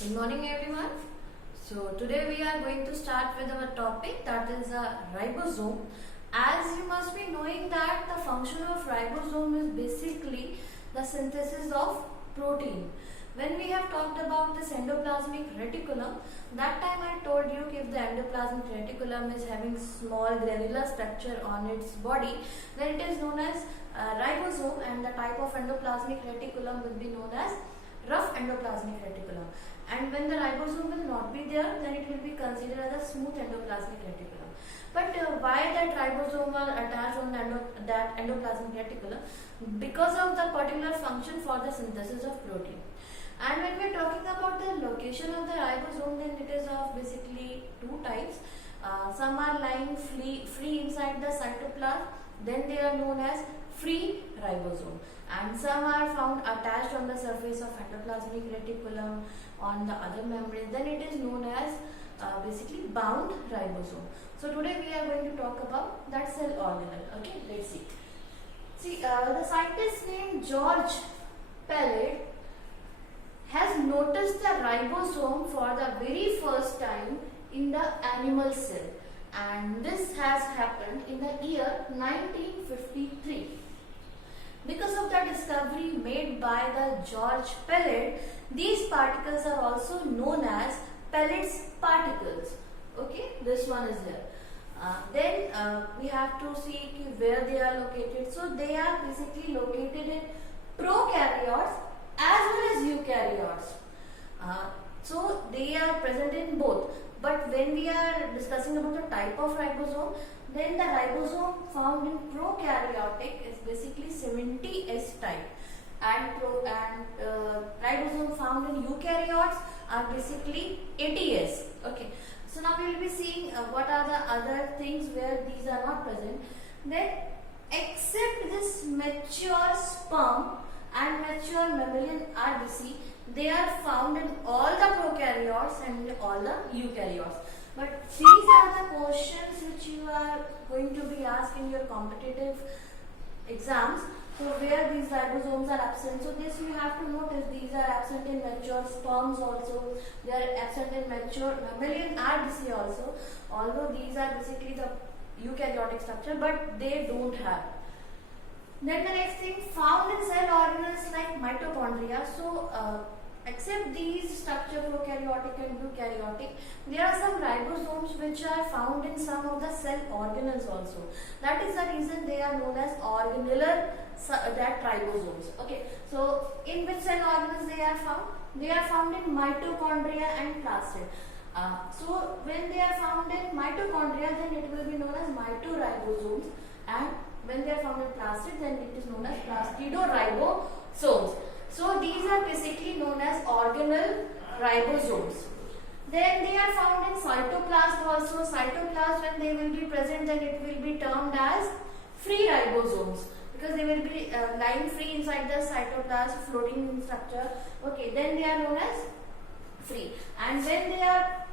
Good morning everyone. So today we are going to start with our topic, that is a ribosome. As you must be knowing that the function of ribosome is basically the synthesis of protein. When we have talked about this endoplasmic reticulum, that time I told you if the endoplasmic reticulum is having small granular structure on its body, then it is known as ribosome, and the type of endoplasmic reticulum will be known as rough endoplasmic reticulum. And when the ribosome will not be there, then it will be considered as a smooth endoplasmic reticulum. But why that ribosome are attached on that endoplasmic reticulum? Because of the particular function for the synthesis of protein. And when we are talking about the location of the ribosome, then it is of basically two types. Some are lying free inside the cytoplasm, then they are known as free ribosome, and some are found attached on the surface of endoplasmic reticulum on the other membrane, then it is known as basically bound ribosome. So today we are going to talk about that cell organelle. Okay, let's see. The scientist named George Pellet has noticed the ribosome for the very first time in the animal cell, and this has happened in the year 1953. Because of the discovery made by the George Pellet, these particles are also known as Pellet's particles. Okay, this one is there. Then we have to see where they are located. So they are basically located in prokaryotes as well as eukaryotes. So they are present in both. But when we are discussing about the type of ribosome, then the ribosome found in prokaryotic is basically 70S type, and ribosome found in eukaryotes are basically 80S. Okay. So now we will be seeing what are the other things where these are not present. Then, except this mature sperm and mature mammalian RBC, they are found in all the prokaryotes and in all the eukaryotes. But these are the questions which you are going to be asked in your competitive exams. So where these ribosomes are absent. So this you have to notice, these are absent in mature sperms also. They are absent in mature mammalian RBC also. Although these are basically the eukaryotic structure, but they don't have. Then the next thing, found in cell organelles like mitochondria. So except these structure prokaryotic and eukaryotic, there are some ribosomes which are found in some of the cell organelles also. That is the reason they are known as organellar ribosomes. Okay, so in which cell organelles they are found? They are found in mitochondria and plastid. So when they are found in mitochondria, then it will be known as mitoribosomes, and when they are found in plastid, then it is known as plastidoribosomes. So these are basically known as organelle ribosomes. Then they are found in cytoplasm also. Cytoplasm, when they will be present, then it will be termed as free ribosomes, because they will be lying free inside the cytoplasm, floating in structure. Okay, then they are known as free. And when they are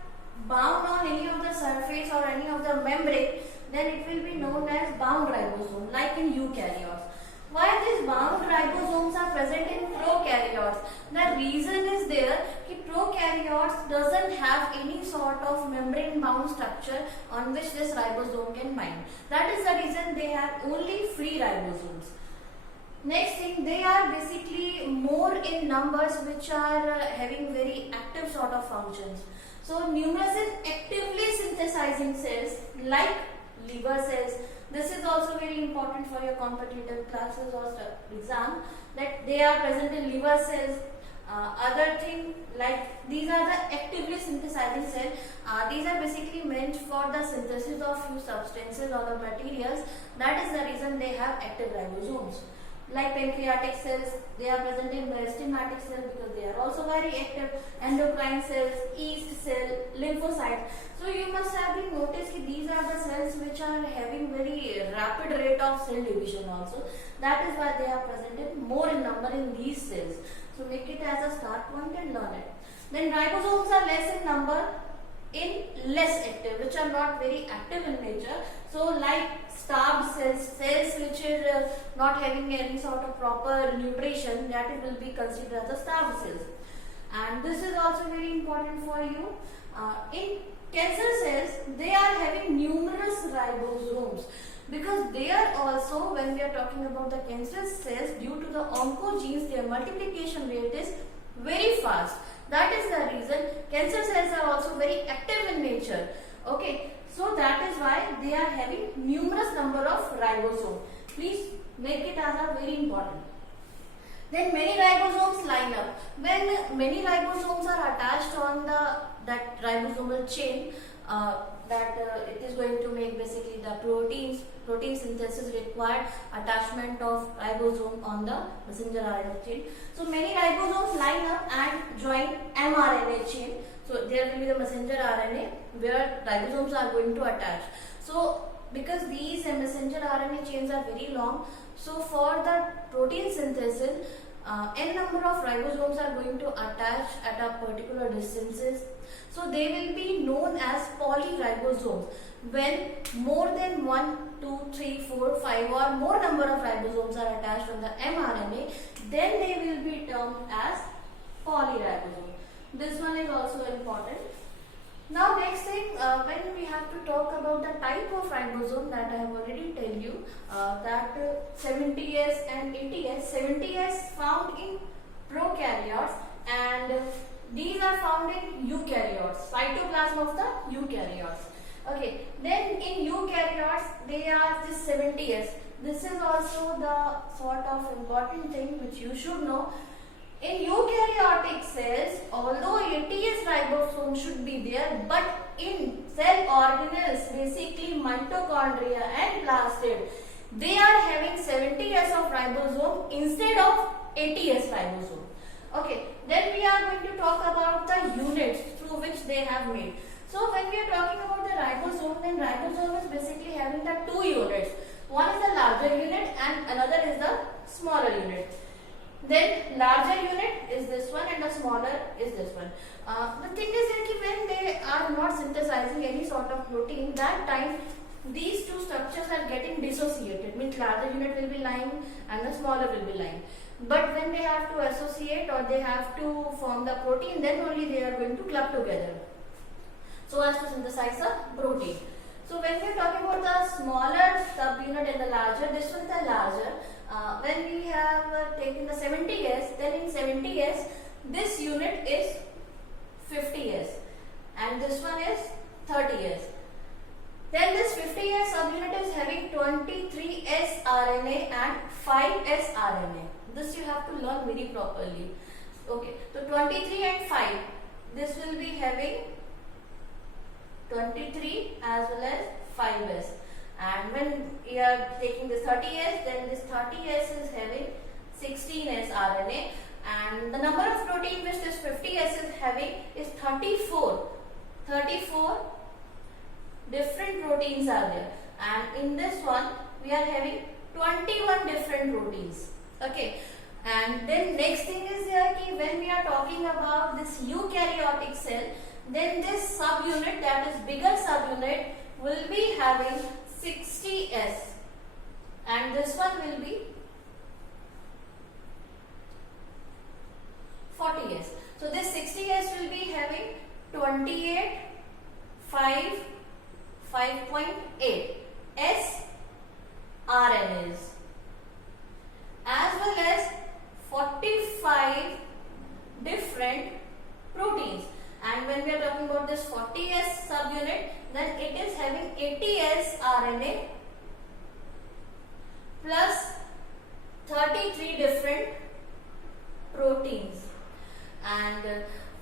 bound on any of the surface or any of the membrane, then it will be known as bound ribosome, like in eukaryotes. Why these bound ribosomes are present in prokaryotes? The reason is there that prokaryotes doesn't have any sort of membrane bound structure on which this ribosome can bind. That is the reason they have only free ribosomes. Next thing, they are basically more in numbers which are having very active sort of functions. So numerous in actively synthesizing cells like liver cells. This is also very important for your competitive classes or exam, that they are present in liver cells. Other thing, like these are the actively synthesizing cells. These are basically meant for the synthesis of few substances or the materials. That is the reason they have active ribosomes. Like pancreatic cells, they are present in meristematic cells because they are also very active. Endocrine cells, yeast cell, lymphocytes. So you must have been noticed that these are the cells which are having very rapid rate of cell division also. That is why they are present in more in number in these cells. So make it as a start point and learn it. Then ribosomes are less in number in less active, which are not very active in nature. So like starved cells which are not having any sort of proper nutrition, that it will be considered as a starved cells. And this is also very important for you. In cancer cells, they are having numerous ribosomes, because they are also, when we are talking about the cancer cells, due to the oncogenes, their multiplication rate is very fast. That is the reason cancer cells are also very active in nature. Okay, so that is why they are having numerous number of ribosomes. Please make it as a very important. Then many ribosomes line up. When many ribosomes are attached on that ribosomal chain, it is going to make basically the protein synthesis required attachment of ribosome on the messenger RNA chain. So many ribosomes line up and join mRNA chain. So there will be the messenger RNA where ribosomes are going to attach. So because these messenger RNA chains are very long, so for the protein synthesis, n number of ribosomes are going to attach at a particular distances. So they will be known as polyribosomes. When more than 1, 2, 3, 4, 5 or more number of ribosomes are attached on the mRNA, then they will be termed as polyribosome. This one is also important. Now next thing, when we have to talk about the type of ribosome, that I have already tell you, that 70S and 80S. 70S found in prokaryotes and these are found in eukaryotes, cytoplasm of the eukaryotes. Okay, then in eukaryotes they are this 70S. This is also the sort of important thing which you should know. In eukaryotic cells, although 80S ribosome should be there, but in cell organelles, basically mitochondria and plastid, they are having 70S of ribosome instead of 80S ribosome. Okay, then we are going to talk about the units through which they have made. So when we are talking about the ribosome, then ribosome is basically having the two units. One is the larger unit and another is the smaller unit. Then larger unit is this one and the smaller is this one. The thing is that when they are not synthesizing any sort of protein, that time these two structures are getting dissociated. Means larger unit will be lying and the smaller will be lying. But when they have to associate or they have to form the protein, then only they are going to club together so as to synthesize the protein. So when we are talking about the smaller subunit and the larger, this one is the larger. When we have taken the 70S, then in 70S, this unit is 50S and this one is 30S. Then this 50S subunit is having 23S RNA and 5S RNA. This you have to learn very properly. Okay, so 23 and 5, this will be having 23 as well as 5S. And when we are taking this 30S, then this 30S is having 16S RNA, and the number of protein which this 50S is having is 34. 34 different proteins are there, and in this one we are having 21 different proteins. Okay, and then next thing is here that when we are talking about this eukaryotic cell, then this subunit, that is bigger subunit, will be having 60S and this one will be 40S. So this 60S will be having 28, 5, 5.8 S RNAs as well as 45 different proteins. And when we are talking about this 40S subunit, then it is having 80S RNA plus 33 different proteins. And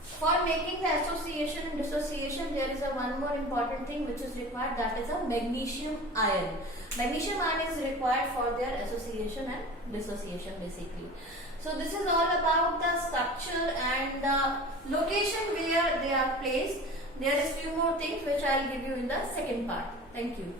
for making the association and dissociation, there is one more important thing which is required, that is a magnesium ion. Magnesium ion is required for their association and dissociation basically. So this is all about the structure and the location where they are placed. There is few more things which I will give you in the second part. Thank you.